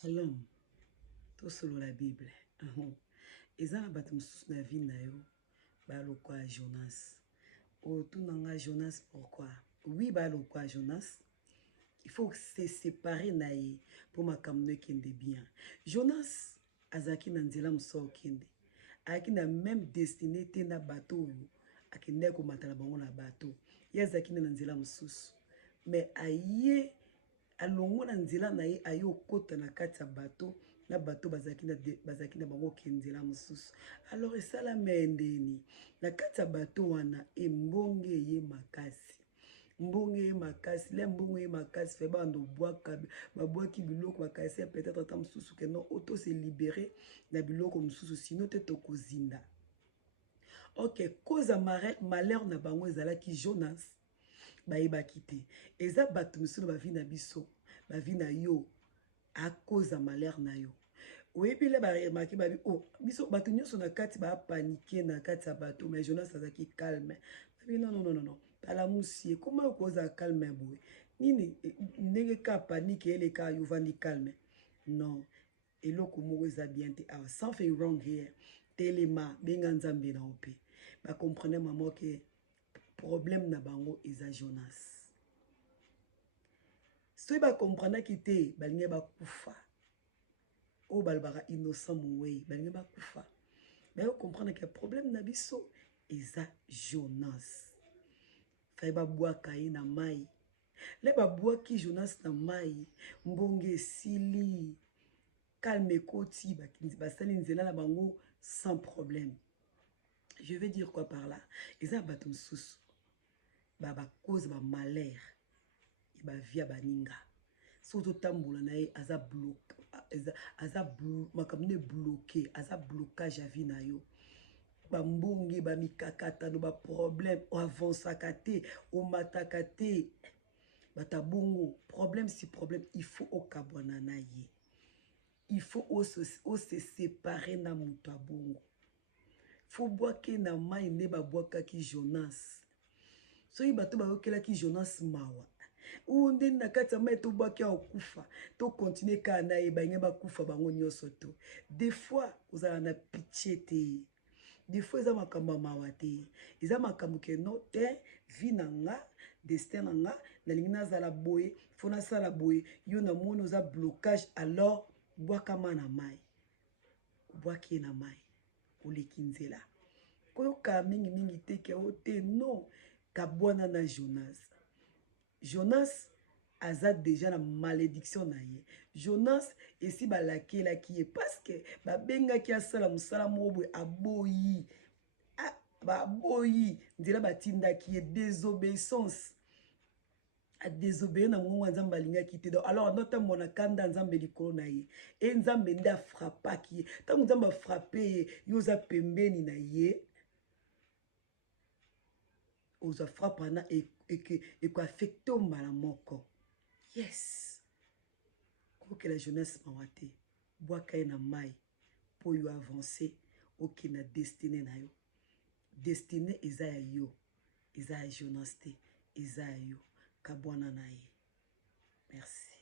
Shalom, tout solo la Bible. Eza na bato mosusu na vie na yo, balokwa Jonas. Oh, tout nanga Jonas, pourquoi? Oui, balokwa Jonas. Il faut se séparer na ye pour makamno kende bien. Jonas azaki na nzela muso kende. Aki na même destiné te na bateau yo. Akende ko matala bango na bateau. Ye azaki na nzela mususu. Mais aye alongo na nzela na ye ayo kota na kati ya bateau na bateau bazaki na bango kendela mususu. Alors esala mendeni na kati ya bateau wana embonge ye makasi. Mbonge ye makasi, le mbonge ye makasi fe bando bwaka babwaki biloko makasi peut-être ata mususu que non auto se libérer na biloko mususu sinon te tokozinda. OK, cause malheur na bango ezalaki Jonas. Ba quitté. Eza bato mususu ba vie na biso, ba vie na yo à cause de malheur na yo. Oui, puis là ba remarquer ba oh biso bato nyonso na kati ba paniquer na kati ya bato mais Jonas azaki calme. Non non non non non. Tala musie comment cause calme boy. Nini ndenge ka panique ele ka yo vandi calme. Non. Eloko moko eza bien te ah something wrong here. Telema benga nzambe na ope. Ba comprenez maman que problème na bango eza Jonas. Soki ba comprendre ki te balinge ba kufa. O balbara innocent moué balinge ba kufa. Mais on comprendre que problème na biso eza Jonas. Fai ba bwaka ye na mai. Le ba bwaki Jonas na mai mbonge sili calme koti ba sali nzela na bango sans problème. Je veux dire quoi par là? Eza batum sous. Ba cause ba malheur et ba via baninga surtout tambola na ye aza bloqué makamne bloqué aza blocage à vie na yo ba mbongi ba mikakata no ba problème o avancaka te o mataka te batabongo problème si problème il faut au kabwana na ye il faut se séparer na mutu abongo faut boake na mai ne ba boakaki Jonas. Soki bato bayokelaki Jonas mawa ou nde na kati ya mai tobwaki akufa to continuer ka na ye bange bakufa bango nyonso to des fois ozala na pitié te des fois eza makambo mawa te eza makambo ke no te vie na nga destin na nga nalingi nazala boye fo nasala boye yo na moni oza blocage alors bwakama na mai bwaki na mai oleki nzela koyoka mingi te ke o te non kabwana na Jonas. Jonas aza déjà na malédiction na ye. Jonas esi balake la ki parce que ba benga ki asala musala mobo aboyi. Ah ba aboyi ndila batinda ki désobéissance. A désobéir na mungu nzambe linga ki te. Alors nota mona kanda nzambe likolo na ye. E nzambe nda frappa ki. Tango nzambe frappé yoza pembeni na ye. Oza frappana et quoi affecter au malamoko. Yes. Pour que la jeunesse mawate. Boaka na mai. Pour y avancer. Ok na destinée na yo. Destinée eza yo. Eza jeunesse te. Eza yo. Kabwana na ye. Merci.